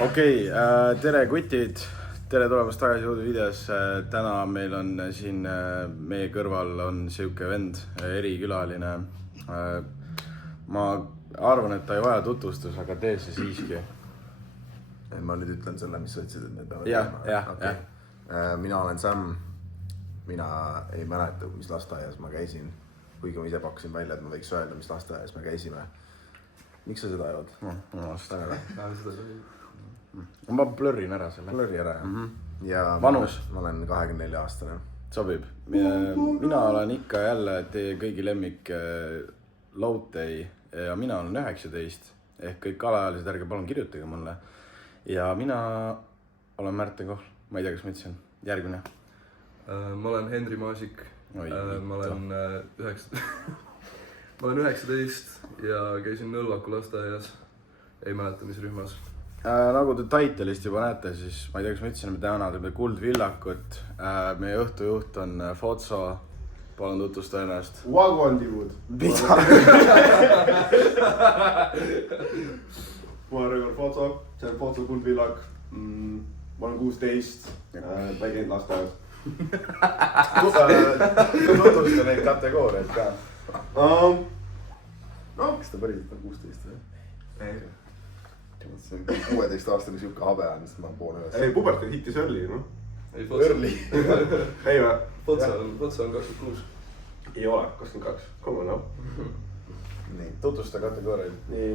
Okei, tere kutid, tere tulemast tagasi uude videosse. Täna meil on siin meie kõrval on siuke vend, erikülaline. Ma arvan, et ta ei vaja tutvustus, aga tee see siiski. Ma nüüd ütlen selle, mis sa ütlesid, et need peavad jah. Mina olen Sam. Mina ei mäleta, mis lasteaias ma käisin. Kuigi ma ise pakkusin välja, et ma võiks öelda, mis lasteaias me käisime. Miks sa seda ei olnud? Ma blurrin ära selle. Blurri ära, jah. Ja Vanus? Ma olen 24-aastane. Sobib. Mina olen ikka jälle teie kõigi lemmik Lautei ja mina olen 19. Ehk kõik alaealised, ärge palun kirjutage mulle. Ja mina olen Märten Kohl. Ma ei tea, kas ma ütlesin. Järgmine. Ma olen Henri Maasik. Oi, ma olen 19 ja käisin Nõlvaku lasteaias. Ei mäleta, mis rühmas. Nagu te title'ist juba näete, siis ma ei tea, kas ma ütlesin, me täna teeme Kuldvillakut. Meie õhtujuht on Fotso. Palun tutvusta ennast. Wagwan dude. Mida? Ma olen Rõivar Fotso, see on Fotso Kuldvillak. Ma olen 16, ma ei käinud lasteaias. Tutvusta neid kategooriaid ka. Kas ta päriselt on 16 või? See on 16-aastane siuke habe on, sest ma poon üles. Ei, puberteed hittis early, noh. Ei, Early. Ei või? Fotso on 26. Ei ole, 22. Come on, noh. Nii. Tutvusta kategooriaid. Nii,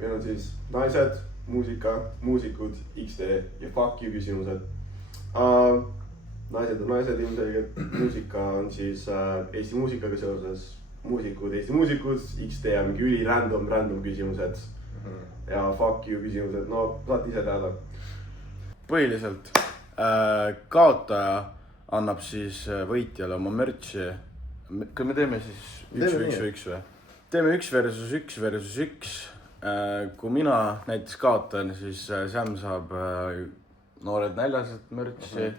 meil on siis naised, muusika, muusikud, XD ja fuck you küsimused. Naised on naised ilmselgelt, muusika on siis Eesti muusikaga seoses, muusikud, Eesti muusikud, XD on mingi üli random küsimused ja fuck you küsimused, no saate ise teada. Põhiliselt kaotaja annab siis võitjale oma merch'i. Kas me teeme siis 1 või? Teeme 1 versus 1. Kui mina näiteks kaotan, siis Sam saab noored näljased merch'i.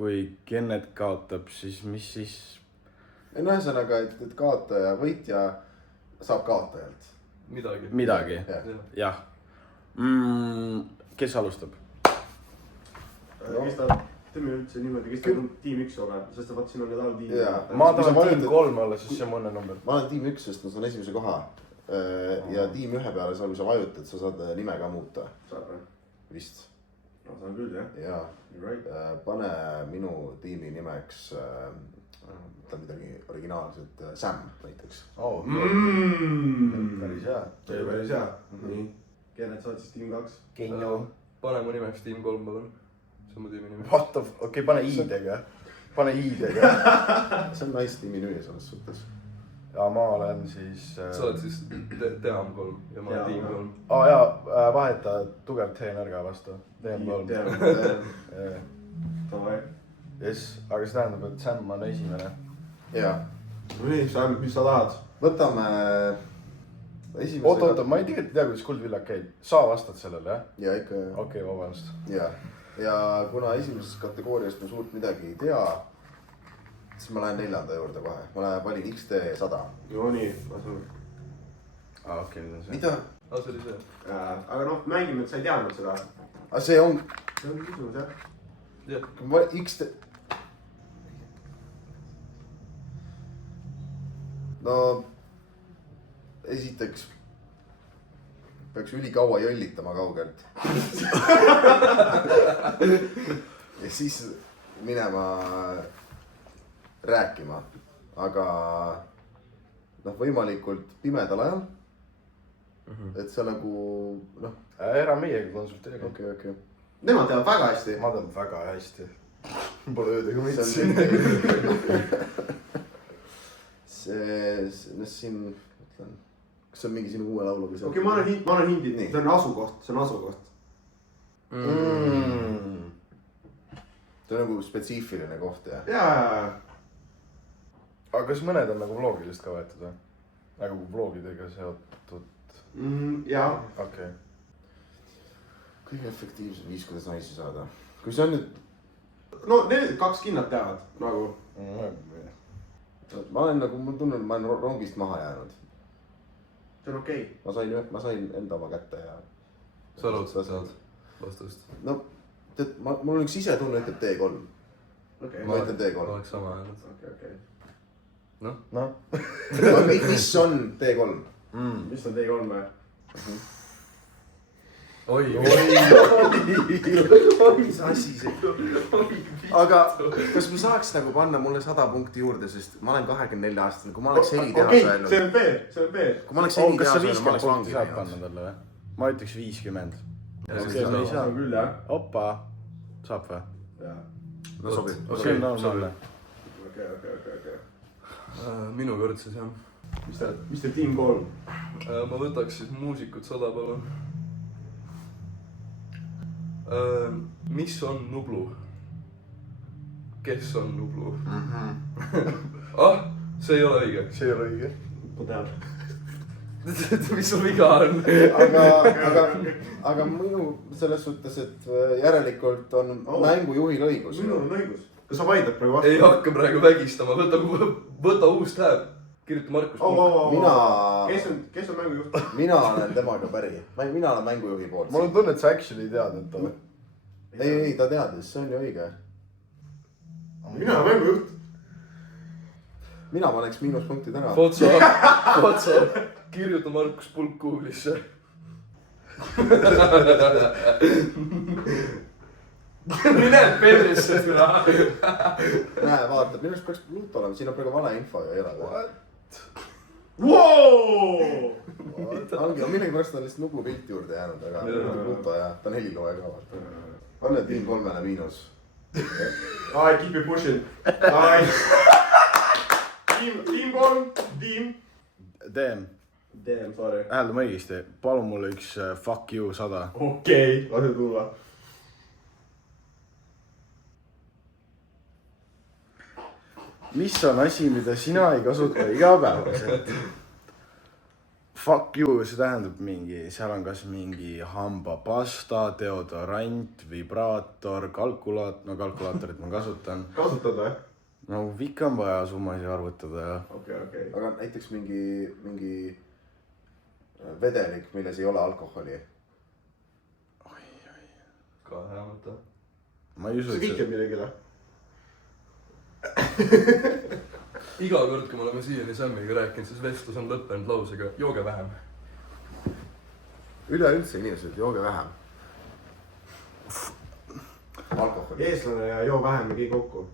Kui Kennet kaotab, siis mis siis? No ühesõnaga, et kaotaja, võitja saab kaotajalt. Midagi, jah. Kes alustab? Kes ta, teeme üldse niimoodi, kes ta on tiim 1 ole, sest vaat siin on need all tiim. Ma tahan tiim 3 olla, sest see on mõne number. Ma olen tiim 1, sest ma saan esimese koha. Ja tiim 1 peale sa, kui sa vajutad, sa saad nime ka muuta. Saab või? Vist. No saan küll, jah. Jaa. Right. Pane minu tiimi nimeks mõtlen midagi originaalset, Sam näiteks. Päris hea. Päris hea. Nii. Kennet saad siis tiim 2. Kenno. Pane mu nimeks tiim 3, palun. See on mu tiimi nimi. What the f... Okei, pane i-dega. See on nice tiimi nimi selles suhtes. Ja ma olen siis... Sa oled siis Team 3 ja ma olen tiim 3. Jaa, vaheta tugev T-nõrga vastu. Teem 3. Yes, aga see tähendab, et Sam on esimene. Jaa. Nii, Sam, mis sa tahad? Võtame esimese... Oota, ma ei tea, kuidas Kuldvillak käib. Sa vastad sellele, jah? Jaa, ikka. Okei, vabandust. Jaa. Ja kuna esimeses kategoorias ma suurt midagi ei tea, siis ma lähen 4. juurde kohe. Ma valin XD 100. No nii, ma saan. Okei, nüüd on see. Mida? See oli see. Aga noh, mängime, et sa ei teadnud seda. See on... See on küsimus, jah. XD... No... Esiteks... Peaks ülikaua jõllitama kaugelt. Ja siis minema rääkima. Aga... Noh, võimalikult pimedal ajal. Et sa nagu... Noh... Ära meiega konsulteeri. Okei. Nemad teavad väga hästi. Ma tean väga hästi. Pole öödega mitsi. See siin... Mõtlen... Kas see on mingi sinu uue lauluga? Okei, ma annan hindid. See on asukoht. See on nagu spetsiifiline koht, jah? Jaa. Aga kas mõned on nagu vlogidest ka võetud või? Nagu vlogidega seotud? Jaa. Okei. Kõige efektiivsem viis, kuidas naisi saada. Kui see on nüüd... No need 2 kinnad teavad, nagu. Ma olen nagu, mul tunnen, ma olen rongist maha jäänud. See on okei. Ma sain enda oma kätte ja sa raudselt saad vastust. no, tead, mul on üks sisetunne ütleb T3. okei. Ma ütlen T3. Oleks sama öelnud. okei. noh . Mis on T3? mis on T3 või? oi , mis asi see? Aga kas ma saaks nagu panna mulle 100 punkti juurde, sest ma olen 24 aastane, kui ma oleks helitehas öelnud. see on fair, see on fair. Kui ma oleks kas sa helitehas öelnud, ma 50 oleks punkti vangi saad läinud. panna talle või ? ma ütleks 50 . Ja okei , siis me ei saab. saa on . küll jah. opa , saab või ? jaa. No sobib. see on normaalne . okei. minu kord siis jah . mis teeb Team 3? ma võtaks siis muusikut 100 palun . mis on Nublu ? kes on Nublu ? ah , see ei ole õige . See ei ole õige. ma tean. mis sul viga on ? Aga minu selles suhtes, et järelikult on mängujuhil õigus. minul on õigus. kas sa vaidled praegu vastu? ei hakka praegu vägistama , võta uus tab . kirjuta Markus . kes on mängujuht? Mina olen temaga päri. Mina olen mängujuhi poolt. mul on tunne , et sa actually ei teadnud talle . Ei, ta teadis, see on ju õige. mina olen mängujuht. Mina paneks miinuspunktid ära. Fotsa , kirjuta Markus Pulk Google'isse . mine perisse , türa . Näe, vaata, minu arust peaks Pluto olema, siin on praegu vale info ja ei ole . Wow! Ongi, millegipärast on lihtsalt Nublu pilt juurde jäänud, aga Pluto ja ta on helilooja ka vaata. Anne Team 3-le miinus. I keep it pushing. Team 3, team. Damn , Damn, sorry. hääldame õigesti , palun mulle üks fuck you 100 . okei, lase tulla. mis on asi , mida sina ei kasuta igapäevaselt ? Fuck you , see tähendab mingi , seal on kas mingi hambapasta , deodorant , vibraator , kalkulaatorit ma kasutan . Kasutad või? no ikka on vaja summasid arvutada ja . okei. Aga näiteks mingi vedelik, milles ei ole alkoholi. ka hea mõte . ma ei usu , see et vihjab millegile. iga kord , kui me oleme siiani Sammiga rääkinud , siis vestlus on lõppenud lausega jooge vähem . Üleüldse inimesed, jooge vähem. Alkoholi. eestlane ja joo vähem ja käi kokku.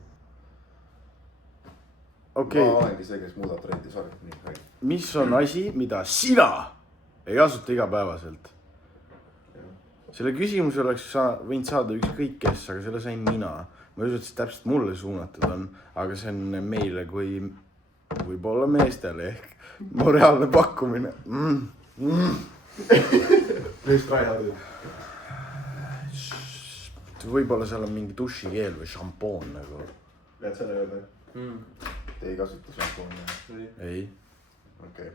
okei Ma , olengi see, kes muudab trendi, sorry. Nii, mis on asi , mida sina ei kasuta igapäevaselt ? selle küsimuse oleks võinud saada ükskõik kes , aga selle sain mina . ma ei usu , et see täpselt mulle suunatud on , aga see on meile kui võib-olla meestele ehk moraalne pakkumine . Just try hard. võib-olla seal on mingi dušikeel või šampoon nagu . Lähed selle juurde? Te ei kasuta šampooni? ei , Okei.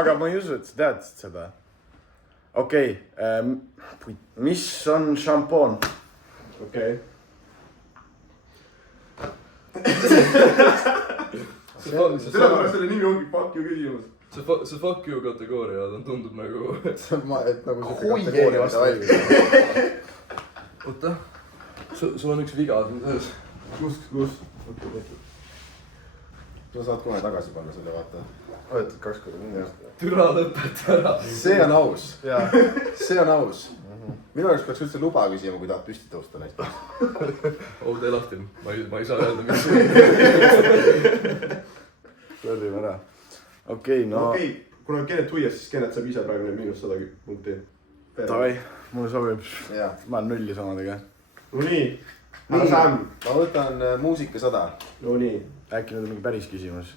aga ma ei usu , et sa teadsid seda . okei , mis on šampoon ? okei. sellepärast selle nimi ongi fuck you küsimus. see fuck you kategooria tundub nagu . See on et nagu siuke Kui kategooria, keegi mida vastu valmis. oota , sul on üks viga siin sees . kus? Sa saad kohe tagasi panna selle, vaata. võetad 2 korda nii . türa lõpeta ära . See on aus . See on aus . Minu arust peaks üldse luba küsima, kui tahad püsti tõusta näiteks. oh , tee lahti . ma ei saa öelda , mis . kõrvime ära . okei , no okei, kuna Kennet huias, siis Kennet saab ise praegu need -100 punkti. davai , mulle sobib . Jaa. ma olen nulli samadega . no nii, härra Sam. Ma võtan muusika 100. no nii. äkki nüüd on mingi päris küsimus .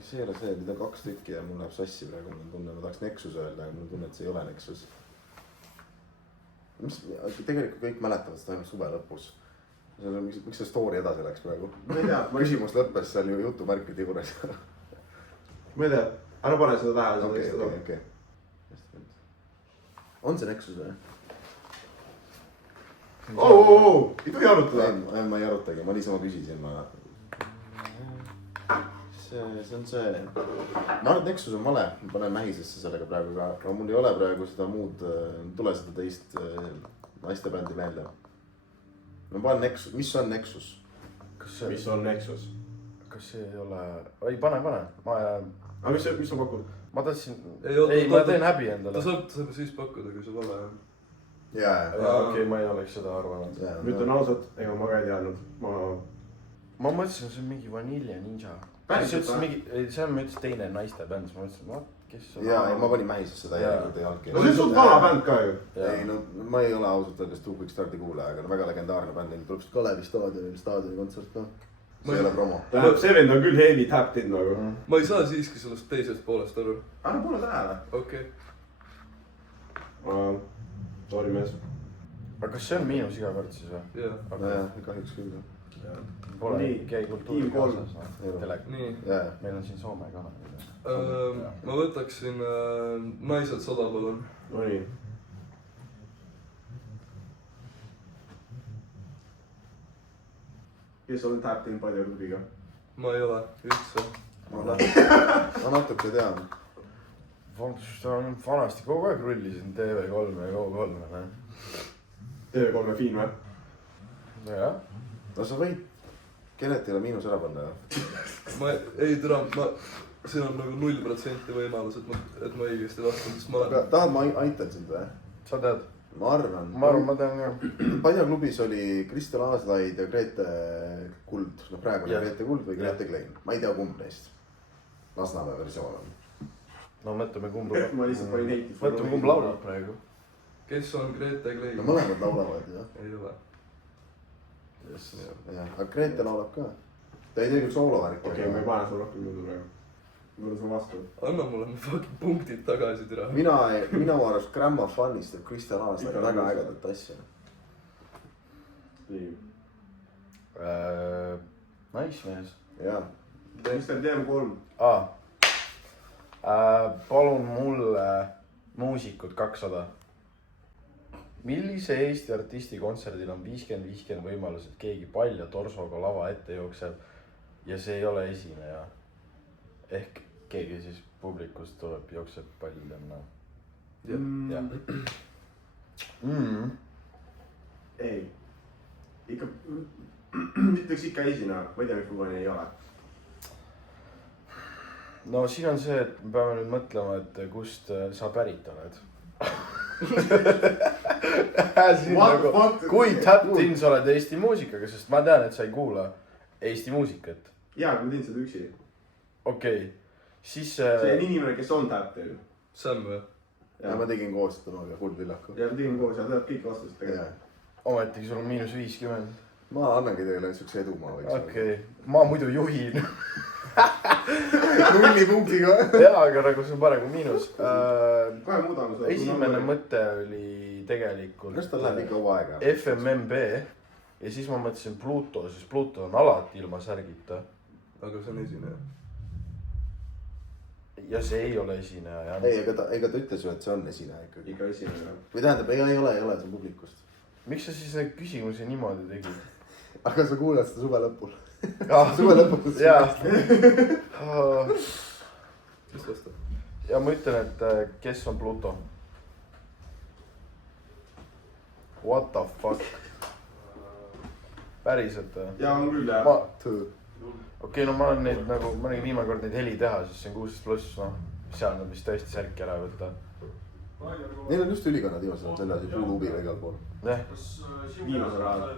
See ei ole see, mida 2 tükki ja mul läheb sassi praegu, mul on tunne, ma tahaks Nexus öelda, aga mul on tunne, et see ei ole Nexus. Mis, tegelikult kõik mäletavad seda ainult suve lõpus. Miks see story edasi läks praegu? ma ei tea, Küsimus lõppes seal ju jutumärkide juures. ma ei tea, ära pane seda tähele. Okei. On see Nexus või? ei tohi arutada. Ma ei arutagi, ma niisama küsisin, see on see. ma arvan, et Nexus on vale, ma panen Mähisesse sellega praegu ka, aga mul ei ole praegu seda muud, tule seda teist naistebändi meelde. ma panen Nexus, mis on Nexus? mis on Nexus? Kas see ei ole, ei pane, aga mis sa pakud? ma tahtsin, Ei, ma teen häbi endale. ta saab seda siis pakkuda, kui see vale on. jaa. Okei, ma ei oleks seda arvanud. ütlen ausalt, ega ma ka ei teadnud, ma mõtlesin, see on mingi Vanilla Ninja. Päriselt või? see on mõtlesin teine naistebänd, siis ma mõtlesin, kes on. jaa, ma panin Mähisesse täielikult ei olnudki. no see on suht vana bänd ka ju. ei no ma ei ole ausalt öeldes Two Quick Starti kuulaja, aga no väga legendaarne bänd, neil tuleb Kalevi staadioni kontsert ka. see ei ole promo. tähendab, see vend on küll heavy tapped nagu. ma ei saa siiski sellest teisest poolest aru. anna mulle tähele. okei. Sorry mees. aga kas see on miinus iga kord siis või? jah. kahjuks küll. Pole Nii, käi kultuuri Team kolm. kaasas. nii. meil on siin Soome ka. Ma võtaksin naised 100 palun. no nii. kes on tapped in Padja klubiga? ma ei ole üldse. ma natuke tean. vanasti kogu aeg rullisin TV3 ja Go3. TV3 Fiin või? nojah. no sa võid Kenetile miinus ära panna ju. ma ei tea, siin on nagu 0% võimalus, et ma õigesti vastan, sest ma aga tahad ma aitan sind või? sa tead? ma arvan, ma tean ka. Padja klubis oli Kristel Aaslaid ja Grete Kuld. no praegu on Grete Kuld või Grete Klein. ma ei tea, kumb neist. Lasnamäe versioon on. no mõtleme kumb. ma lihtsalt panin heiti. mõtleme kumb laulab praegu. kes on Grete Klein? no mõlemad laulavad ju. ei ole. jah, aga Grete laulab ka. ta ei tee küll soolovärki. okei, ma ei pane sul rohkem juurde praegu. ma tulen sulle vastu. anna mulle mu fucking punktid tagasi, türa. minu arust Grammofonist teeb Kristel Aaslaid väga ägedat asja. nii. Naismees. jaa. mis teil DM3? Palun mulle muusikud 200. millise Eesti artisti kontserdil on 50-50 võimalus, et keegi palja torsoga lava ette jookseb ja see ei ole esineja? ehk keegi siis publikust tuleb, jookseb paljana. jah. ei. ikka, ütleks ikka esineja, ma ei tea, miks ma ei ole. no siin on see, et me peame nüüd mõtlema, et kust sa pärit oled. Nagu, kui tapped in sa oled Eesti muusikaga, sest ma tean, et sa ei kuula Eesti muusikat. jaa, ma teen seda üksi. okei, siis. see on inimene, kes on tapped. Sam või? ja ma tegin koos temaga Kuldvillaku. ja ma tegin koos ja tead kõik vastused tegelikult. ometigi sul on -50. ma annangi teile siukse edumaa võiks. okei, ma muidu juhin. 0 punktiga. jaa, aga nagu see on parem kui miinus. kohe muudame seda. esimene mõte oli tegelikult. kas tal läheb ikka kaua aega? FMMB ja siis ma mõtlesin Pluto, sest Pluto on alati ilma särgita. aga see on esineja. ja see ei ole esineja, jah. ei, ega ta ütles ju, et see on esineja ikkagi. ikka esineja. või tähendab, ei ole, see on publikust. miks sa siis neid küsimusi niimoodi tegid? aga sa kuulad seda suve lõpul. Ah, suve lõpus. jaa. mis vastab? ja ma ütlen, et kes on Pluto? What the fuck? päriselt või? jaa, on küll jah. okei, no ma olen neid nagu, ma olin viimane kord neid heli teha, siis see on 16+, noh. seal nad vist tõesti särki ära võtta. Neil on just ülikonnad viimasel ajal väljas ja puuluubiga igal pool. jah. viimasel ajal.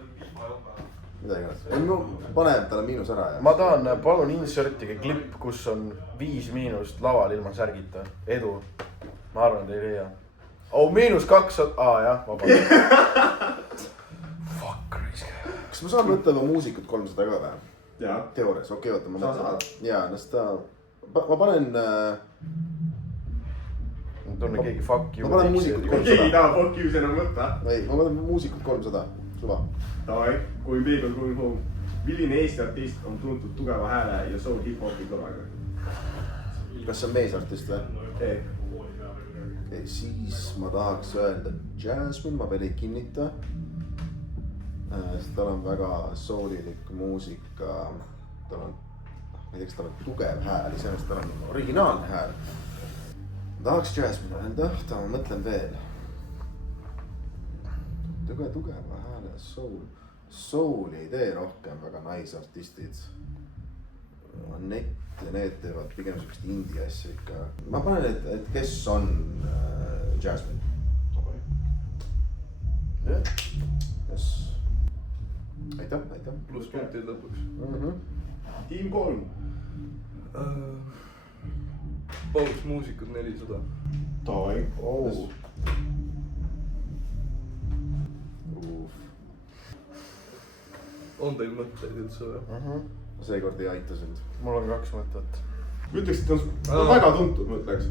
mida iganes. ei no, paneb talle miinus ära ja. ma tahan, palun insertige klipp, kus on 5- laval ilma särgita. edu. ma arvan, et ei leia. -200, jah, vabandust. Fuck, raisk. kas ma saan võtta oma muusikut 300 ka või? jaa. teoorias, okei, oota, ma Sa mõtlen. saad. jaa, no seda, ma panen. ma tunnen keegi fuck you. Ma panen muusikut keegi ei taha fuck you's enam võtta. ei, ma panen muusikut 300, suva. Davai, kui peegel, kui home. milline Eesti artist on tuntud tugeva hääle ja soul hip-hopi kõlaga? kas see on meesartist või? ei. siis ma tahaks öelda Jasmine, ma veel ei kinnita. sest tal on väga soolilik muusika. tal on ma ei tea, kas tal on tugev hääl, iseenesest tal on originaalne hääl. Tahaks Jasmine öelda, ma mõtlen veel. Tugeva hääle soul. Souli ei tee rohkem väga naisartistid. Annett ja need teevad pigem sellist indie asja ikka. Ma panen, et kes on Jasmine? Yes. Aitäh. Plusspunktid lõpuks. Tiim 3. Paus muusikud 400. Davai. On teil mõtteid üldse või? Seekord ei aita sind. mul on 2 mõtet. Ütleks, et ta on väga tuntud, ma ütleks.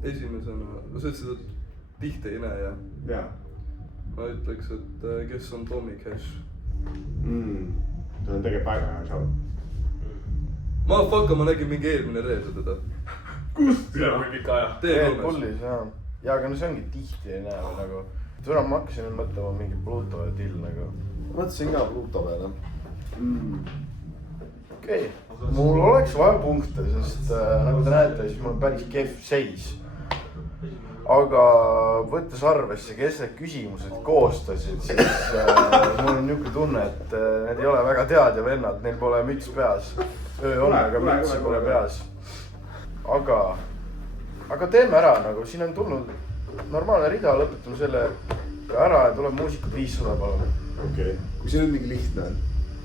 Esimesena, sa ütlesid, et tihti ei näe jah? Jaa. Ma ütleks, et kes on Tommy Cash? Ta on tegelikult väga hea show. Ma nägin mingi eelmine reede teda. Kust? Üle kui pika aja. Red Bullis jah. Ja aga no see ongi tihti ei näe või nagu. Täna ma hakkasin nüüd mõtlema mingi Pluto ja Till nagu. Mõtlesin ka Pluto peale. Okei. Mul oleks vaja punkte, sest nagu te näete, siis mul on päris kehv seis. Aga võttes arvesse, kes need küsimused koostasid, siis mul on niisugune tunne, et need ei ole väga teadja vennad, neil pole müts peas. Öö on, aga mütsi pole peas. Aga teeme ära nagu, siin on tulnud normaalne rida, lõpetame selle ära ja tuleb muusikud 500 palun. Okei. Kui see nüüd mingi lihtne on.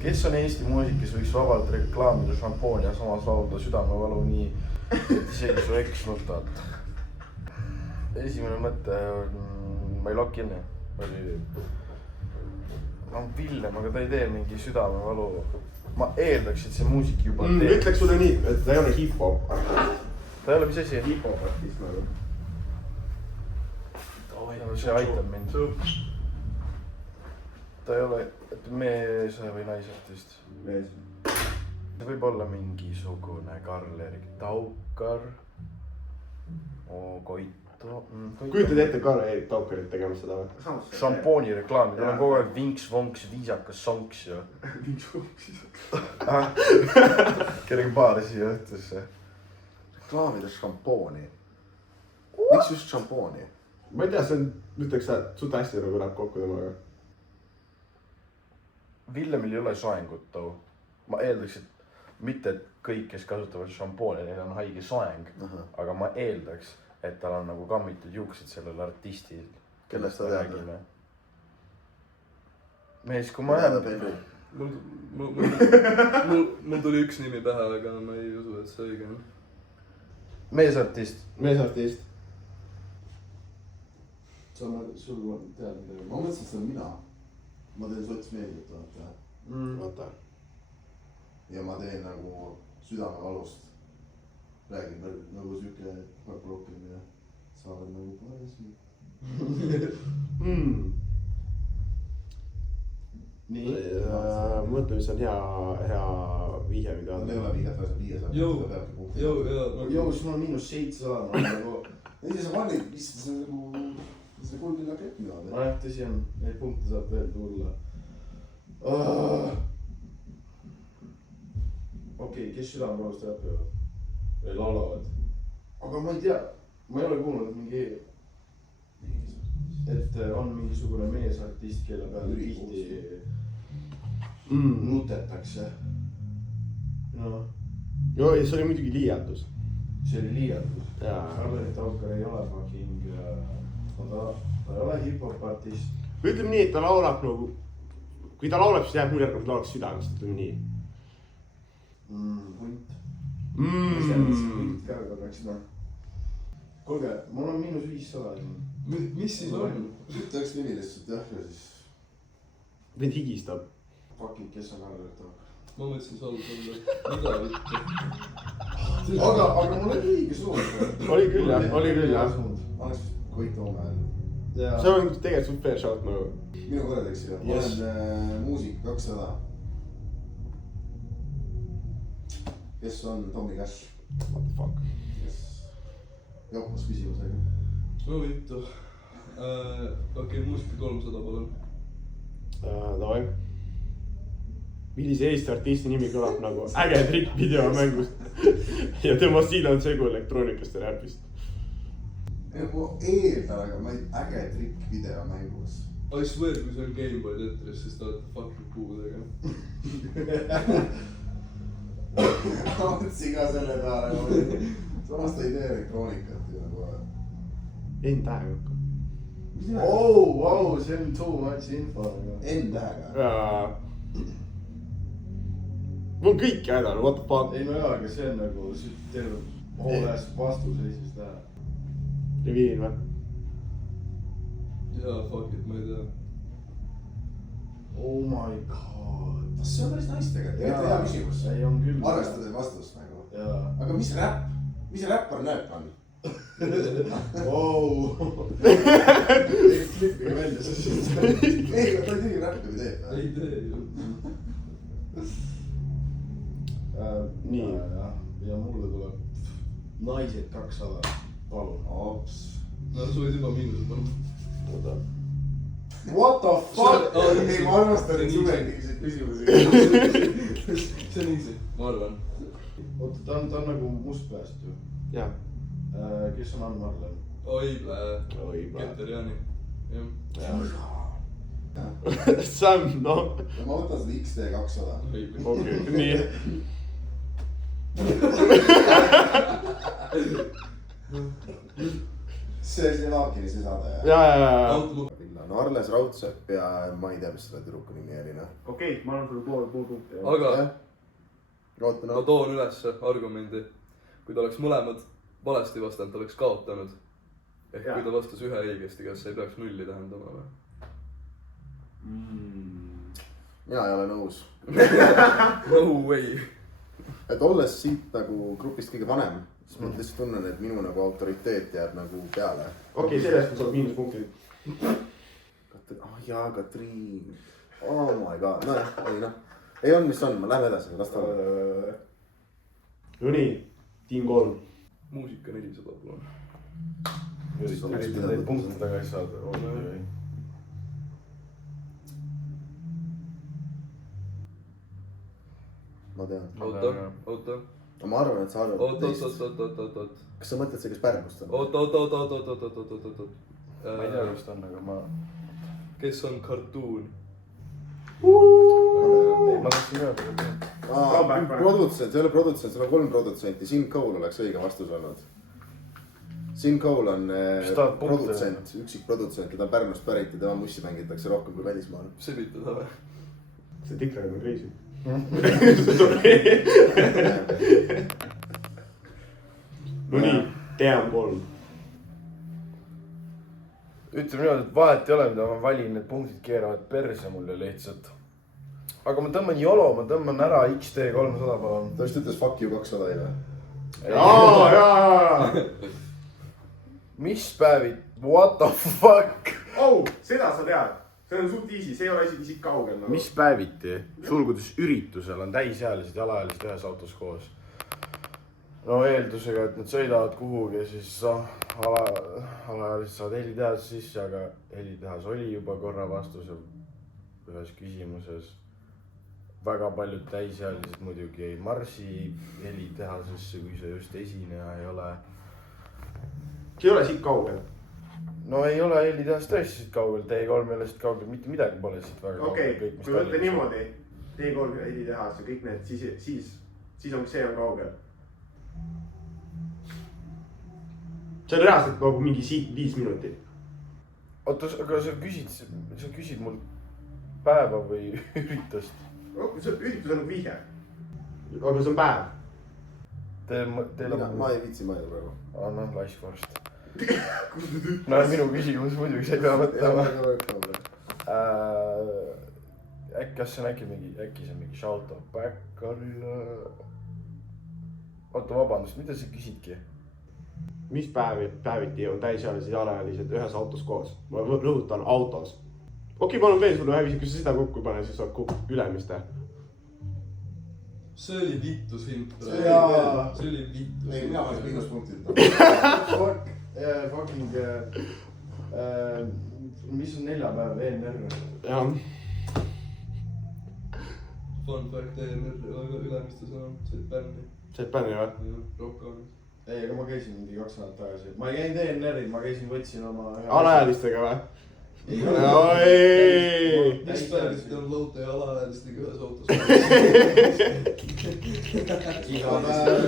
Kes on Eesti muusik, kes võiks vabalt reklaamida šampooni ja samas laulda südamevalu nii, et isegi su eks nutad? Esimene mõte on, ma ei lock in'i, oli Villem, aga ta ei tee mingi südamevalu. Ma eeldaks, et see muusik juba teeb. Ütleks sulle nii, et ta ei ole hip-hop. Ta ei ole mis asi? Hip-hop artist nagu. See aitab mind. Ta ei ole mees või naisartist. Mees. See võib olla mingisugune Karl-Erik Taukar. Koito. Kujutad ette Karl-Erik Taukarit tegemas seda või? Šampooni reklaami, tal on kogu aeg vinks-vonks, viisakas sonks ju. Vinks-vonks viisakas. Kellegi paari siia õhtusse. Reklaamida šampooni. Miks just šampooni? Ma ei tea, see on, ütleks, et suht hästi nagu läheb kokku temaga. Villemil ei ole soengut too. Ma eeldaks, et mitte et kõik, kes kasutavad šampooni, neil on haige soeng. Aga ma eeldaks, et tal on nagu kammitud juuksed sellel artistil. Kellest ta teada? Mees, kui ma jään... Mul tuli üks nimi pähe, aga ma ei usu, et see õige on. Meesartist. Meesartist. Sul on teada midagi. Ma mõtlesin, et see on mina. Ma teen sotsmeediat, vaata. Ja ma teen nagu südamevalust. Räägin nagu siuke rohkem ja sa oled nagu parasi. Nii. Mõtle, mis on hea vihje, mida on. Ei ole viiget, vaid 500. Joo, siis mul on -7 saama. Ei, sa valid, mis see nagu... See kuldine rakett mida on. Jah, tõsi on. Neid punkte saab veel tulla. Okei, kes südamevalust rääpivad? Või laulavad? Aga ma ei tea. Ma ei ole kuulnud mingi... Et on mingisugune meesartist, kelle peale tihti nutetakse. No. Joo, see oli muidugi liialdus. See oli liialdus. Jaa. Karl-Erik Taukar ei ole fucking... Ta ei ole hip-hop artist. Ütleme nii, et ta laulab nagu... Kui ta laulab, siis jääb mulje, et ta laulab südamest, ütleme nii. Hunt. Hunt ka korraks, noh. Kuulge, mul on -500 siin. Mis siis on? Ütleks nimi lihtsalt jah ja siis... Vend higistab. Fucking, kes on Karl-Erik Taukar? Ma mõtlesin sa oled mida vittu. Aga mul oli õige suund. Oli küll jah. Ma oleks Koit Toomel. See on tegelikult suht fair shout nagu. Minu kõrvad eksile. Ma olen muusik 200. Kes on Tommy Cash? What the fuck? Kes joppas küsimusega. No vittu. Okei, muusika 300 palun. Davai. millise Eesti artisti nimi kõlab nagu äge trikk videomängus ja tema stiil on segu elektroonikast ja räpist. Nagu eeldan, aga ma ei äge trikk videomängus. I swear, kui see on Gameboy Tetris, siis ta olete fucking puudega. Ma mõtlesin ka selle peale. Samas ta ei tee elektroonikat ju nagu. N-tähega hakkab. Wow, see on too much info. N-tähega. Mul on kõik jäädanud, what the fuck. Ei no jaa, aga see on nagu terve poolest vastus esimest tähe. Reviin või? jaa, fuck it, ma ei tea. Oh my god. See on päris nice tegelikult, hea küsimus. Ei on küll. Arvestades vastust nagu. Jaa. Aga mis räppar nööp on? Wow. Klippige välja see siis. Ei, ta ei tegi räppi või teeb. Ei tee ju. Nii. Ja mulle tuleb naised 200. Palun. Ops. No sa võid juba miinused panna. Oota. What the fuck? Ei, ma arvastan, et sulle mingised küsimusi. See on easy, ma arvan. Oota, ta on nagu mustpääst ju. Jaa. Kes on Ann Marlen? Oible. Oible. Keter-Jaani. Jah. Sam, noh. Ma võtan seda XD 200. Oible. Okei, nii. See oli see Laakini see saade. Jaa. no Arles Raudsepp ja ma ei tea, mis selle tüdruku nimi oli, noh. Okei, ma annan sulle pool punkti. Aga oota, ma no. toon ülesse argumendi. Kui ta oleks mõlemad valesti vastanud, ta oleks kaotanud. Ehk kui ta vastas ühe õigesti, kas see ei peaks nulli tähendama või? mina ei ole nõus. No way. Et olles siit nagu grupist kõige vanem, siis ma lihtsalt tunnen, et minu nagu autoriteet jääb nagu peale. Okei, sellest ma saab miinuspunktid. Oh jaa, Katriin. Oh my god, nojah, ei noh. Ei on, mis on, lähme edasi, las ta olla. No nii, tiim 3. Muusika 400 palun. Üritan neid punkte tagasi saada. Ma tean. Oota. Ma arvan, et sa arvad Oot. Kas sa mõtled see, kes Pärnust on? Oot. Ma ei tea, kas ta on, aga ma... Kes on Cartoon? Ma tahtsin öelda. Produtsent, see ei ole produtsent, seal on 3 produtsenti. Sin Cole oleks õige vastus olnud. Sin Cole on produtsent, üksik produtsent ja ta on Pärnust pärit ja tema mussi mängitakse rohkem kui välismaal. Sebitada või? See tiklag on crazy. No nii, team 3. Ütleme niimoodi, et vahet ei ole, mida ma valin, need punktid keeravad perse mulle lihtsalt. Aga ma tõmban YOLO, ma tõmban ära XD 300 palun. Ta vist ütles fuck you 200 ei või? Jaa. Mis päevid? What the fuck? Oh, seda sa tead. See on suht easy, see ei ole isegi kaugel. Mis päeviti? Sulgudes üritusel on täisealised ja alaealised ühes autos koos. No eeldusega, et nad sõidavad kuhugi ja siis alaealised saavad helitehas sisse, aga helitehas oli juba korra vastus ühes küsimuses. Väga paljud täisealised muidugi ei marsi helitehasesse, kui see just esineja ei ole. See ei ole siit kaugel. No ei ole helitehas tõesti siit kaugel, T3 ei ole siit kaugel, mitte midagi pole siit väga kaugel. Okei, kui võtta niimoodi, T3 helitehas ja kõik need, siis on see on kaugel. See on reaalselt nagu mingi siit 5 minutit. Oota, aga sa küsid mul päeva või üritust? See üritus on vihje. Aga see on päev. Ma ei viitsi mõelda praegu. Annan laiskvorst. No minu küsimus muidugi, sa ei pea mõtlema. Äkki see on mingi shout out backerile. Oota, vabandust, mida sa küsidki? Mis päeviti on täisealised ja alaealised ühes autos koos? Ma rõhutan autos. Okei, palun veel sulle ühe viisi, kui sa seda kokku ei pane, siis saab ülemiste. See oli vittus hint. See oli vittus. Ei, mina oleks miinuspunktid. Fucking... Mis on neljapäev, ENR? Jah. Fun fact Ülemiste sõna, said bänni. Said bänni või? Rock-on. ei, aga ma käisin mingi 2 nädalat tagasi. ma ei käinud ENR-il, ma käisin, võtsin oma... Alaealistega või? Mis päevist on loota ja alavääristega ühes autos? iga päev.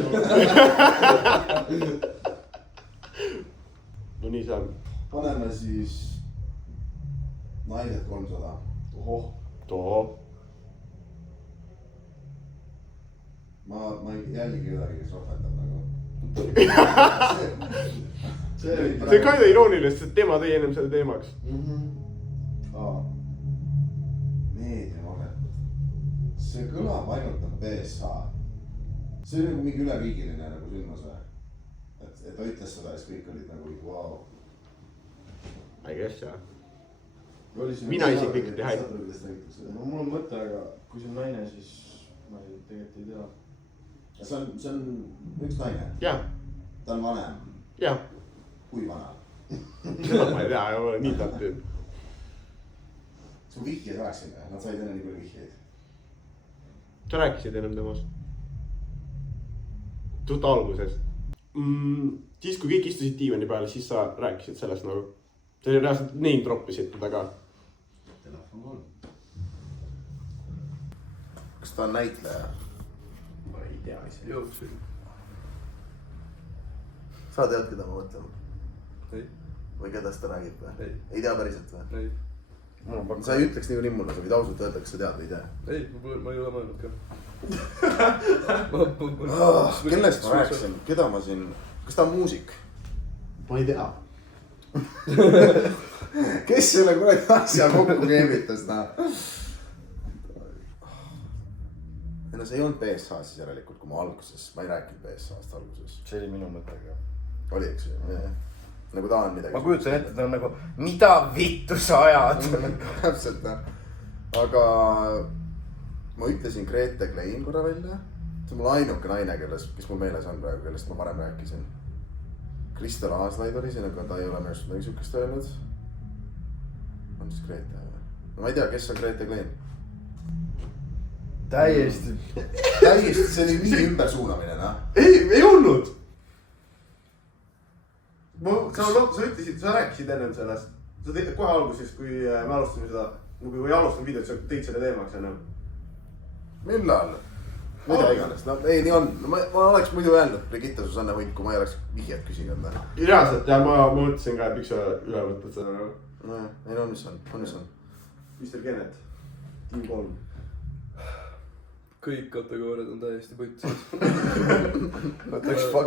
No nii see on. paneme siis naised 300. ohoh. Too. ma ei jälgi kedagi, kes ohverdab nagu. See on ka irooniline, sest tema tõi ennem selle teemaks. Meediavahet. See kõlab ainult nagu BSA. See oli nagu mingi üleriigiline nagu sündmus või? Et ta ütles seda ja siis kõik olid nagu vau. I guess jah. Mina isiklikult ei häid. no mul on mõte, aga kui see on naine, siis ma tegelikult ei tea. See on üks naine. Jah. Ta on vanem. Jah. Kui vana? Seda ma ei tea, ei ole nii täpne. Su vihjeid rääksin või? Nad said enne nii palju vihjeid. Sa rääkisid ennem temast? Suht alguses. Siis kui kõik istusid diivani peale, siis sa rääkisid sellest nagu. See oli reaalselt name droppisid teda ka. Telefon on. kas ta on näitleja? Ma ei tea ise. Jõudsin. sa tead, keda ma mõtlen? Ei. või keda seda räägib või? Ei. ei tea päriselt või? Ei. sa ei ütleks niikuinii mulle, sa võid ausalt öelda, kas sa tead või ei tea. Ei, ma ei ole mõelnud ka. Kellest ma rääkisin, keda ma siin, kas ta on muusik? Ma ei tea. kes selle kuradi asja kokku keemitas, no see ei olnud BSH siis järelikult, kui ma alguses, ma ei rääkinud BSH-st alguses. see oli minu mõte ka. oli, eks ju? nagu ta on midagi. ma kujutan ette, ta on nagu, mida vittu sa ajad? täpselt, aga ma ütlesin Grete Klein korra välja. see on mul ainuke naine, kes mul meeles on praegu, kellest ma varem rääkisin. Kristel Aaslaid oli siin, aga ta ei ole minu arust midagi sihukest öelnud. on siis Grete või? no ma ei tea, kes on Grete Klein. täiesti, see oli nii ümbersuunamine, ei olnud. sa ütlesid, sa rääkisid ennem sellest. sa teed kohe alguses, kui me alustasime seda, kui alustame videot, sa tõid selle teemaks ennem. millal? mida iganes, no ei, nii on. ma oleks muidu öelnud Brigitte Susanne Hunt, kui ma ei oleks vihjet küsinud. reaalselt ja ma mõtlesin ka, et miks sa üle võtad seda. nojah, ei no mis on, mis on. Mr. Kennet, Team 3. kõik kategooriad on täiesti põtsis.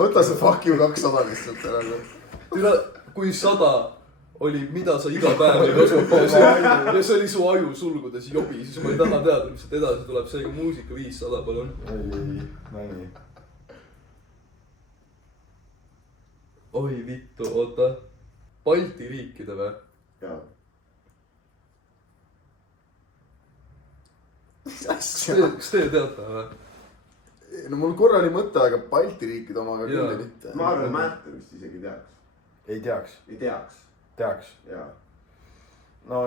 võta see fuck you 200 lihtsalt ära. Tule, kui 100 oli, mida sa iga päev ei kasuta ja see oli su aju sulgudes jobi, siis ma ei taha teada, mis sealt edasi tuleb. Seega muusika 500, palun. nali. Oi vittu, oota. Balti riikide või? jaa. Kas te teate või? no mul korra oli mõte, aga Balti riikide omaga Jaa. küll mitte. ma arvan, Märt vist isegi teaks. ei teaks, ei teaks. teaks. jaa. no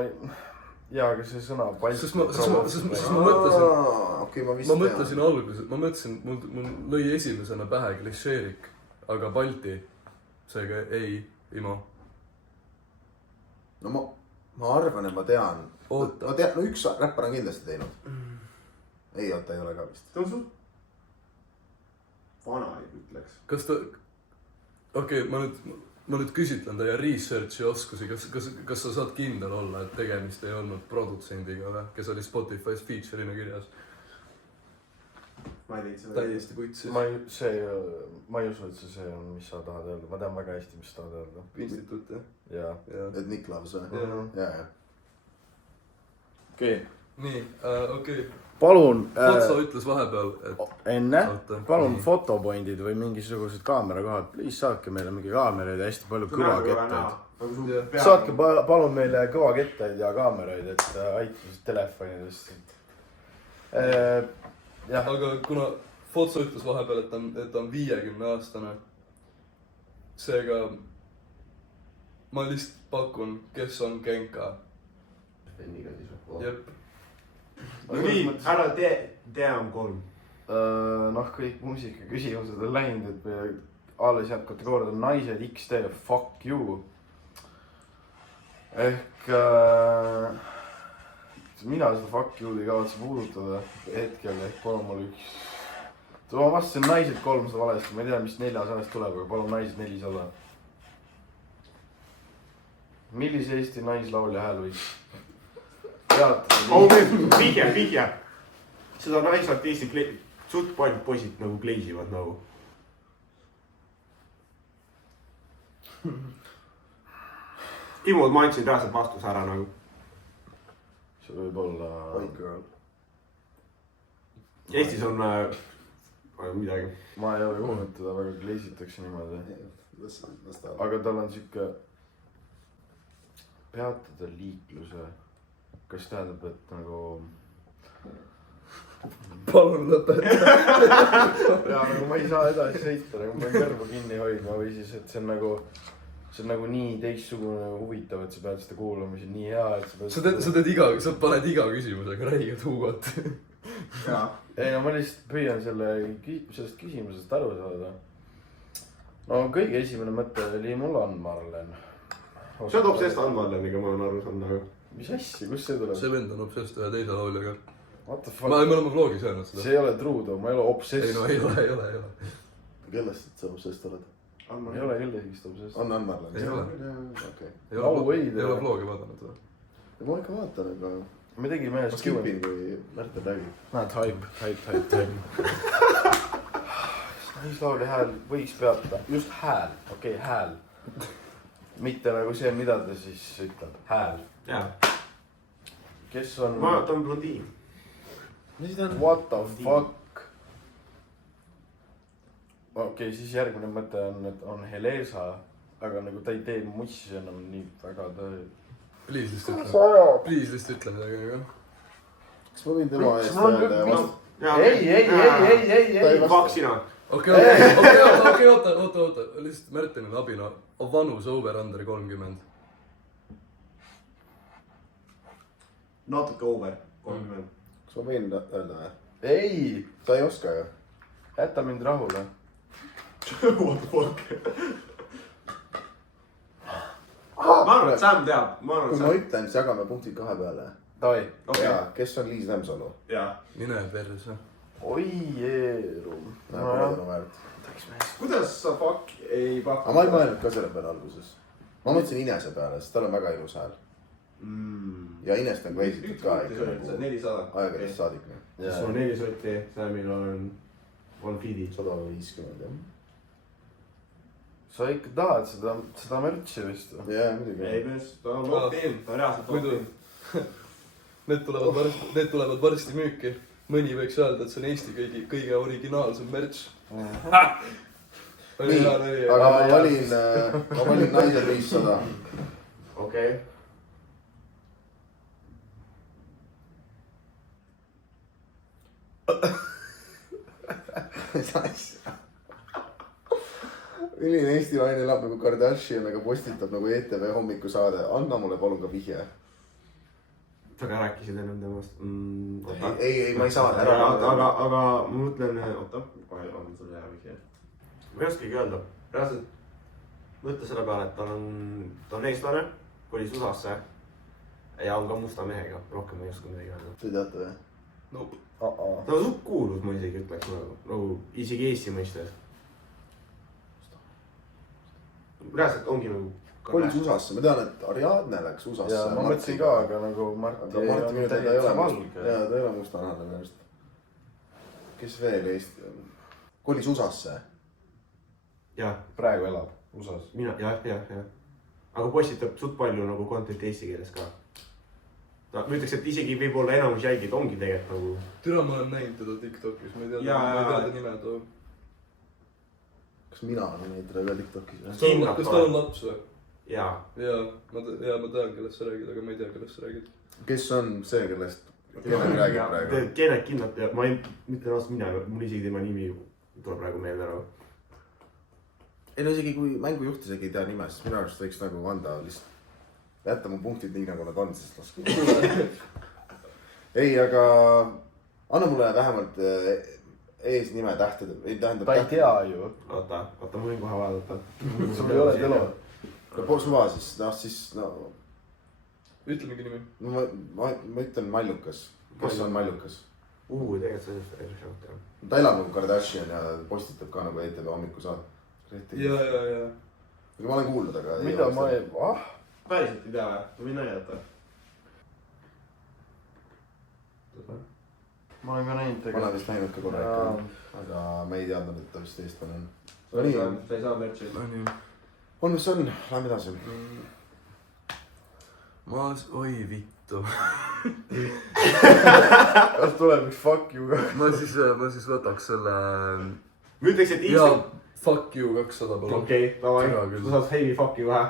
jaa, aga see sõna Balti. Sest ma mõtlesin, okei, ma vist ma mõtlesin alguses, ma mõtlesin, mul lõi esimesena pähe klišeerik, aga Balti, seega ei, Imo. no ma arvan, et ma tean. Oota. ma tean, no üks räppar on kindlasti teinud. ei, oota, ei ole ka vist. ta on suht vana, ütleks. Kas ta, okei, ma nüüd küsitlen teie research'i oskusi, kas sa saad kindel olla, et tegemist ei olnud produtsendiga või, kes oli Spotify's feature'ina kirjas? ma ei teinud seda. Täiesti putsis. ma ei usu, et see on, mis sa tahad öelda, ma tean väga hästi, mis sa tahad öelda. Instituut, jah? jaa. et Niklaus või? jaa. okei. nii, okei. palun Otsa ütles vahepeal, et enne, Oota, palun nii. fotopointid või mingisugused kaamerakohad, please saatke meile mingi kaameraid ja hästi palju kõvakettaid. saatke palun meile kõvakettaid ja kaameraid, et aitasite telefonidest. jah, aga kuna Fotso ütles vahepeal, et ta on 50-aastane, seega ma lihtsalt pakun, kes on Genka. Jep. nii , ära tee enam 3 . noh , kõik muusika küsimused on läinud , et alles jääb kategooriad on naised , XD , fuck you . ehk mina seda fuck you'd ei kavatse puudutada hetkel , ehk palun mul üks . ma vastasin naised 300 valesti , ma ei tea , mis 400 tuleb , aga palun naised 400 . millise Eesti naislaulja hääl võiks teatada ? vihje . seda naisartisti suht paljud poisid nagu kleisivad nagu . Imod , ma andsin reaalselt vastuse ära nagu . see võib olla . White girl . Eestis on midagi . ma ei ole kuulnud teda , väga kleisitakse niimoodi . las ta . aga tal on siuke peatada liikluse , kas tähendab , et nagu palun lõpeta . ja nagu ma ei saa edasi sõita , nagu ma pean kõrva kinni hoidma või siis , et see on nagu nii teistsugune huvitav , et sa pead seda kuulama , see on nii hea , et sa pead . sa paned iga küsimusega räiget huugot . ei no ma lihtsalt püüan sellest küsimusest aru saada . no kõige esimene mõte oli mul on Marlen . sa oled obsessed Ann-Marleniga , ma olen aru saanud nagu . mis asja , kust see tuleb ? see vend on obsessed ühe teise lauljaga . What the me fuck ? oleme vlogis öelnud seda . see ei ole Trudeau , ma ei ole obsess . ei no ei ole . kellest sa obsessed oled ? ei ole kellegist obsess . on Ann-Marlen ? Ei ole. okei . ei ole vlogi vaadanud või ? ma ikka vaatan , aga me tegime ma ühes skipin , kui Märten räägib . näed , hype . naislaulja hääl võiks peatada , just hääl , okei , hääl . mitte nagu see , mida ta siis ütleb , hääl . jaa , kes on , ta on blondiin . mis ta on ? what the fuck ? okei , siis järgmine mõte on , et on Helesa , aga nagu ta ei tee mussi enam nii väga , ta . Please lihtsalt ütle midagi , aga . kas ma võin tema eest öelda ja vastata ? ei , kaks sina . okei , oota , lihtsalt Märtenile abina . vanus over under 30 . natuke over , 30 . kas ma võin öelda või ? ei , sa ei oska ju . jäta mind rahule . What the fuck ? ma arvan , et Sam teab , ma arvan , kui et ma Sam . ütlen , siis jagame punktid 2 peale . Davai . okei , jaa , kes on Liis Lemsalu ? jaa . mine perse . oi , Jeerum . Pole tänu väärt . kuidas sa fuck ei paku ? aga ma ei mõelnud ka selle peale alguses . ma mõtlesin Inese peale , sest tal on väga ilus hääl . ja Inest on kleisitud ka ikka nagu 400 . aegadest saadik . siis sul on 4 sotti , Samil on feed'i . 150 jah . sa ikka tahad seda mürtsi vist või ? jaa , muidugi . ei mees , ta on locked in , ta on reaalselt locked muidu in . need tulevad varsti müüki . mõni võiks öelda , et see on Eesti kõige originaalsem märts . nii , aga ma valin naised 500 . okei . mis asja ? milline Eesti naine elab nagu Kardashian , aga postitab nagu ETV hommikusaade , anna mulle palun ka vihje . sa ka rääkisid ennem temast . ei , ma ei saa . aga ma mõtlen , oota , kohe annan sulle hea vihje . ma ei oskagi öelda , reaalselt mõtle selle peale , et ta on eestlane , kolis USA-sse ja on ka musta mehega , rohkem ma ei oska midagi öelda . Te teate või ? Nope. ta on suht kuulus , ma isegi ütleks nagu isegi Eesti mõistes . reaalselt ongi nagu . kolis USA-sse , ma tean , et Ariadne läks USA-sse . ja ma mõtlesin ka , aga nagu Marti aga Martin minu teada ei ole valge . jaa , ta ei ole mustanahane minu arust . kes veel Eesti on ? kolis USA-sse . jah , praegu elab USA-s . jah . aga postitab suht palju nagu content'i eesti keeles ka . ma ütleks , et isegi võib-olla enamus jälgid ongi tegelikult nagu . türa , ma olen näinud teda Tiktokis , ma ei tea ta nime too . kas mina olen näinud teda ka Tiktokis ? kas tal on laps või ? jaa . ma tean , kellest sa räägid , aga ma ei tea , kellest sa räägid . kes on see , kellest Kenek räägib praegu ? Kenek kindlalt ja ma ei , mitte ennast mina , mul isegi tema nimi tuleb praegu meelde ära . ei no isegi kui mängujuht isegi ei tea nime , siis minu arust võiks nagu anda lihtsalt , jätta mu punktid nii nagu nad on , sest las . ei , aga anna mulle vähemalt eesnime tähtede , ei tähendab . ta ei tea ju . oota , ma võin kohe vaadata . sul ei ole telo . no suva siis , no ütle mingi nimi . ma ütlen Mallukas . kes on Mallukas ? tegelikult see on just päris šokk jah . ta elab nagu Kardashian ja postitab ka nagu ETV hommikusaadet . ja . aga ma olen kuulnud , aga . mida ma ei , päriselt ei tea või ? ma võin näidata . ma olen ka näinud ma olen vist näinud ka korra ikka , aga ma ei teadnud , et ta vist eestlane on . sa ei saa märtsi . on mis on , lähme edasi . oi vittu . kas tuleb üks fuck you ka ? ma siis võtaks selle . ma ütleks , et ja Insta . fuck you 200 palun . okei , davai , Ära küll. sa saad heavy fuck'i kohe .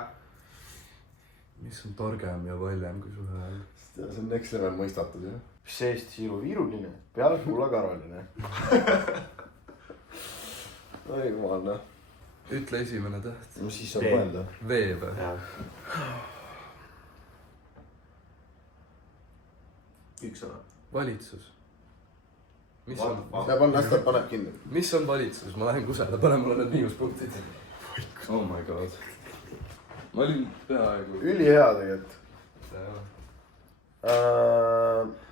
mis on targem ja valjem kui su hääl ? see on next level mõistatus jah . seest siiru viiruline , pealt kullakarvaline . oi jumal noh . ütle esimene täht . mis siis saab V. mõelda ? V või ? jah . üks sõna . valitsus . mis on , ja las ta paneb kinni . mis on valitsus ? ma lähen kusagile , pane mulle need miinuspunktid . Oh my god . ma olin peaaegu . ülihea tegelikult .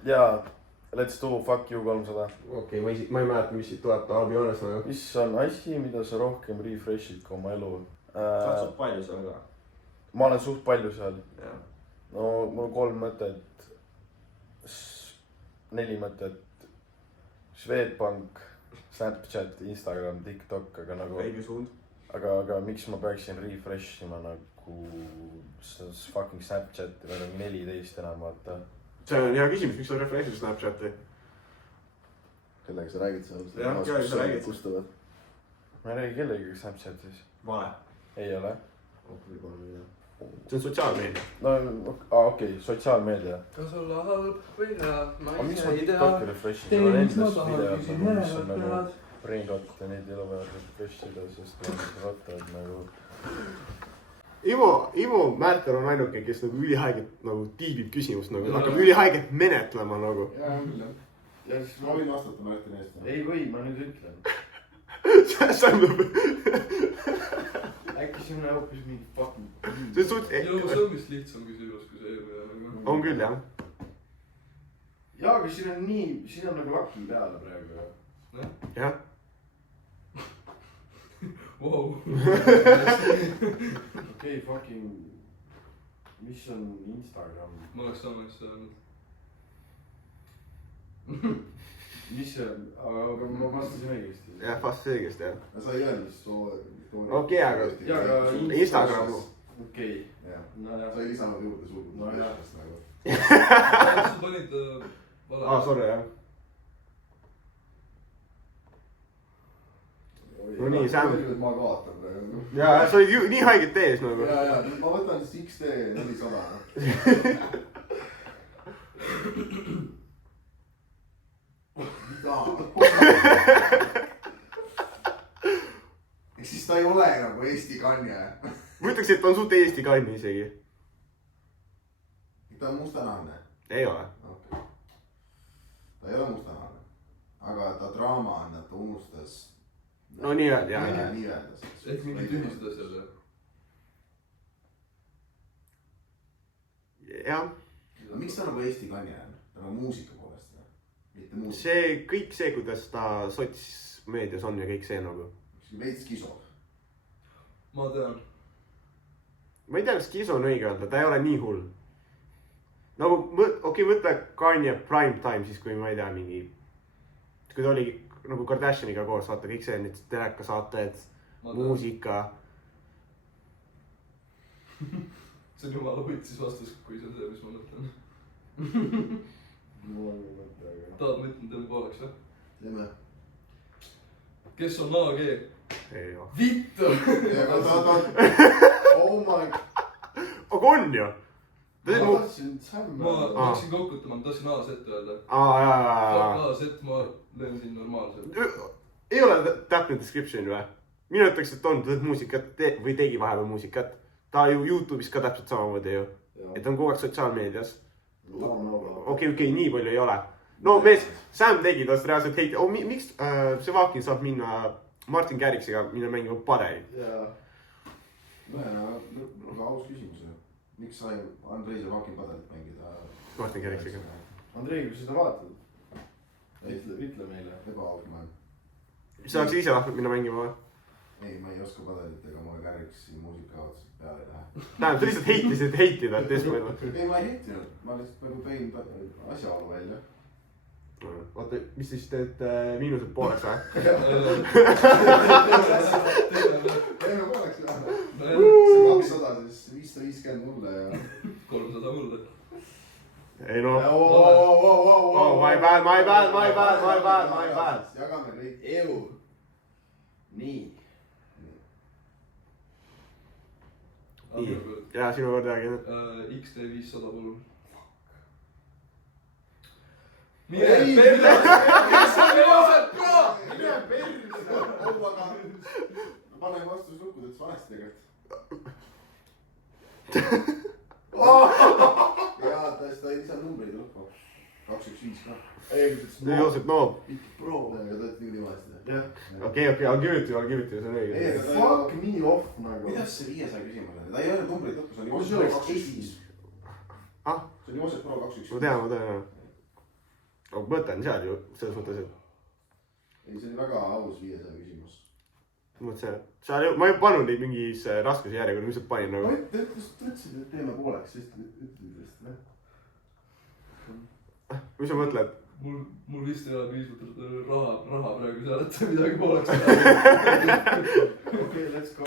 jaa , let's do fuck you 300 . okei , ma ei mäleta , mis siit tuleb , I'll be honest nagu . mis on asi , mida sa rohkem refresh'id kui oma elu ? katsud palju seal ka . ma olen suht palju seal . jah . no mul on 3 mõtet , 4 mõtet . Swedbank , Snapchat , Instagram , TikTok , aga nagu , õige suund . aga miks ma peaksin refresh ima nagu fucking Snapchati , meil on 14 enam vaata . see on hea küsimus , miks sa refresh'id Snapchati ? kellega sa räägid seal ? Jah, kellega sa räägid? kustavad . ma ei räägi kellegagi Snapchatis . vale . ei ole . see on sotsiaalmeedia . no okei , sotsiaalmeedia . kas olla halb või hea ? ma aga miks ise ma ei tea . TikTok'i refresh'in , mul on endast videod nagu , mis on nagu brain rot ja neid ei ole vaja refresh ida , sest nad on rottavad nagu . Ivo Märter on ainuke , kes nagu ülihaiget nagu tiibib küsimust nagu , hakkab ülihaiget menetlema nagu . jaa , küll jah . ja siis ma võin vastata Martini eest . ei või , ma nüüd ütlen . see on nagu , äkki siin on hoopis mingi fucking . see on suht , see on vist lihtsam küsimus kui see eelmine . on küll jah . jaa , aga siin on nii , siin on nagu laki peale praegu . jah . Wow. okei , fucking , mis on Instagram ? ma oleks sama asja öelnud . mis see on , aga ma vastasin õigesti . jah , vast õigesti jah . sa ei öelnud soo . Okei, aga- jaa , aga Instagram . okei , jah , nojah sa . ei lisanud juurde sugu . No jah. nagu . sa panid vale . sorry jah . No nii, Sam. ma kaotan praegu . ja sa olid ju nii haiget ees nagu . ja , ma võtan siis XD 400 . ehk siis ta ei ole nagu Eesti kanje . ma ütleks , et ta on suht Eesti kanni isegi . ta on mustanahane . ei ole . okei . ta ei ole mustanahane . aga ta draama on , et ta unustas . no nii öelda jah . nii öeldes . ehk mingi tühistas jälle . jah , miks ta nagu Eesti kanje on ? nagu muusika poolest või ? mitte muusika . see kõik see , kuidas ta sotsmeedias on ja kõik see nagu . veits kiso . ma tean . ma ei tea , kas kiso on õige öelda , ta ei ole nii hull . nagu okei , võta Kanye prime time siis , kui ma ei tea , mingi , kui ta oli nagu Kardashiniga koos , vaata kõik see , need telekasaated , muusika . see on jumala võtsis vastus , kui see on see , mis ma mõtlen . mul on mõte , aga . tahad , ma ütlen teile pooleks või ? teeme . kes on AG ? ei ole . vittu . oh my . aga on ju . ta teeb mu , tahtsin Sam ma öelda . läksin kokutama , ma tahtsin AZ öelda . jaa . AZ , ma löön siin normaalselt . ei ole täpne description või ? mina ütleks , et on , ta teeb muusikat või tegi vahepeal muusikat . ta ju Youtube'is ka täpselt samamoodi ju . et ta on kogu aeg sotsiaalmeedias . okei, nii palju ei ole. No mees, Sam tegi tast reaalselt heiti. Miks Sevakin saab minna Martin Garrixiga minna mängima padelit? jaa. Aga aus küsimus. Miks sai Andrei Sevakin padelit mängida? Martin Garrixiga. Andrei, kui sa seda vaatad, ütle meile. Ebaaus man. Sa oleks ise tahtnud minna mängima või? Ei, ma ei oska padelit ega mulle Garrixi muusika otseselt peale ei lähe. Tähendab, sa lihtsalt heitisid heitida, et esmalt. Ei, ma ei heitinud. Ma lihtsalt nagu tõin asjaolu välja. Oota, mis siis teed miinused pooleks või? Teeme pooleks lähe. See 200, siis 550 mulle ja... 300 mulle. Ei no. Oh, my bad. Jagame kõik eur. Nii. Ja sinu kord räägi. XT 500 palun. Mine perse! Mis on Joosep Pro? Mine perse! Aga panen vastus lukku, et valesti tegelikult. Jaa, ta ei saa numbreid lukku. 215 ka. Ei, Joosep Noob. Pro. Ja ta ütles nii valesti. Okei, I'll give it to you, see on õige. Fuck me off nagu. Kuidas see 500 küsimus on? Ta ei öelnud numbreid lõppu, see on Joosep Pro 215. Ah? See on Joosep Pro 215. Ma tean. Aga mõte on seal ju, selles mõttes, et... Ei, see oli väga aus 500 küsimus. Ma ei pannud neid mingis raskuse järjekorda, mis sa panin nagu. Ma ütlesin, et teeme pooleks, siis ütlesid seda. Mis sa mõtled? Mul vist ei ole piisavalt raha praegu seal, et midagi pooleks teha. Okei, let's go.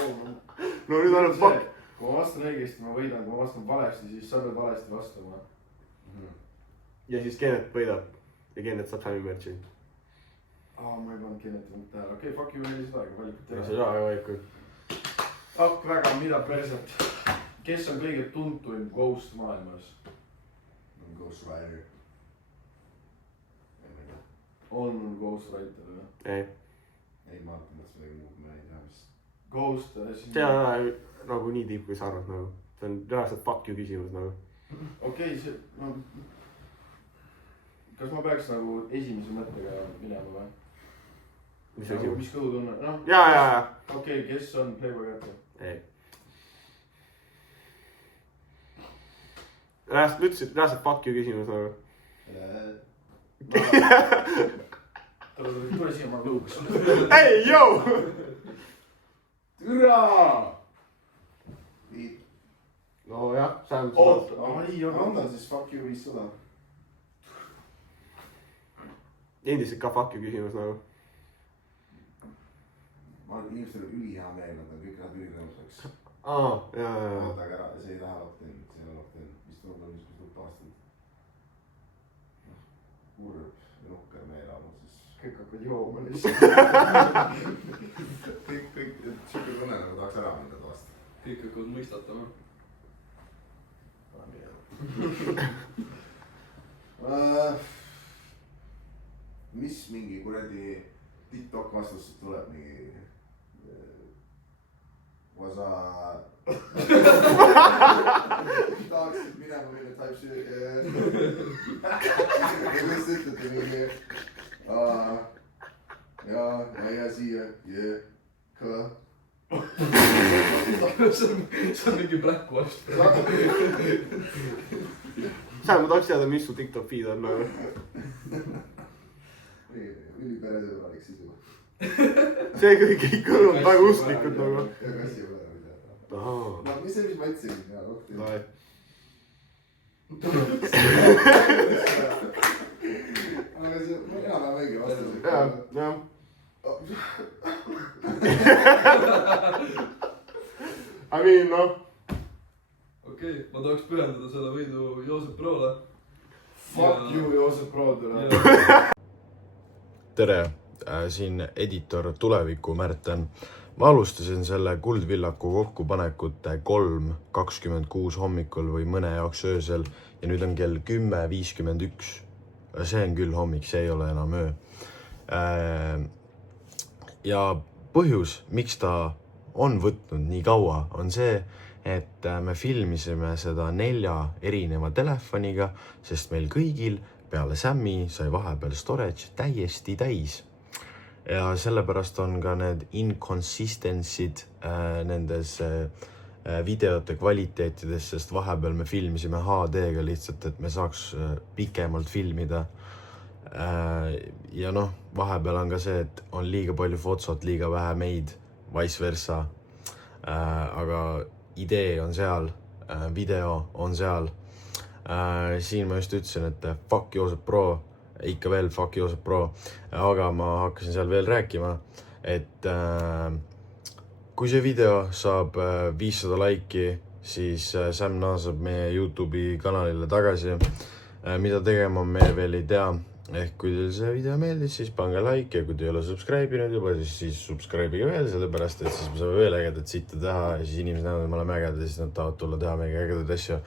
No nüüd on fuck. Kui ma vastan õigesti, ma võidan. Kui ma vastan valesti, siis sa pead valesti vastama. Ja siis Kennet võidab. Ja Kennet saab Sami merchi. Ma ei pannud Kenneti mõtte hääle. Okei, fuck you, Elis aega valikut teha. See on väga valikut. Fuck väga, mida perset. Kes on kõige tuntuim Ghost maailmas? Ghost Rider. On Ghost Rider või? Ei. Ei, ma arvan, et see muud ma ei tea, mis... Ghost... See on nagu nii tiip, kui sa arvad nagu. See on reaalselt fuck you küsimus nagu. Okei, see... Kas ma peaks nagu esimese mõttega minema või? Mis küsimus? Mis kõhutunne? Jaa. Okei, kes on Playboy Carti? Ei. Reaalselt fuck you küsimus nagu. Tule siia, ma lõuks. Ei, joo! Türa! No jah, Sam. Oot, Andan siis fuck you 500. Endiselt ka fuck you küsimus nagu. Ma olen inimestel ülihea meel, nad on kõik nad ülinõuseks. Jaa. Ootage ära, see ei lähe lockdown, see ei ole lockdown. Mis tuleb aastaid? Kurb ja nukker meeleolu, siis... kõik hakkavad jooma lihtsalt. kõik, siuke tunne nagu tahaks ära minna toast. Kõik hakkavad mõistatama. Mis mingi kuradi TikTok vastus tuleb mingi... Vasa... tahaksid minema minna type shit. Ja mis ütlete mingi... ja siia, ka. See on mingi black wash. Sam, ma tahaks teada, mis su TikTok feed on nagu. Üliperesõbralik sisu. See kõik kõlab väga usklikud nagu. Ja kassi ei ole midagi. Ahaa. No mis see, mis ma ütlesin? Hea kohti. Aga see on enam-vähem õige vastus. Jah. I mean, noh. Okei, ma tahaks pühendada selle võidu Joosep Prole. Fuck you, Joosep Pro. Tere, siin editor Tuleviku Märten. Ma alustasin selle Kuldvillaku kokkupanekut 3:26 hommikul või mõne jaoks öösel ja nüüd on kell 10:51. See on küll hommik, see ei ole enam öö. Ja põhjus, miks ta on võtnud nii kaua, on see, et me filmisime seda 4 erineva telefoniga, sest meil kõigil peale Sammi sai vahepeal storage täiesti täis. Ja sellepärast on ka need inconsistency'd nendes videote kvaliteetides, sest vahepeal me filmisime HD-ga lihtsalt, et me saaks pikemalt filmida. Ja noh, vahepeal on ka see, et on liiga palju fotsot, liiga vähe meid, vice versa. Aga idee on seal, video on seal. Siin ma just ütlesin, et fuck Joosep Pro, ikka veel fuck Joosep Pro, aga ma hakkasin seal veel rääkima, et kui see video saab 500 laiki, siis Sam naaseb meie YouTube'i kanalile tagasi. Mida tegema me veel ei tea. Ehk kui teil see video meeldis, siis pange like ja kui te ei ole subscribe'inud juba, siis subscribe'ige veel, sellepärast, et siis me saame veel ägedat sitta teha ja siis inimesed näevad, et me oleme ägedad ja siis nad tahavad tulla teha meiega ägedaid asju.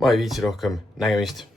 Ma ei viitsi rohkem. Nägemist!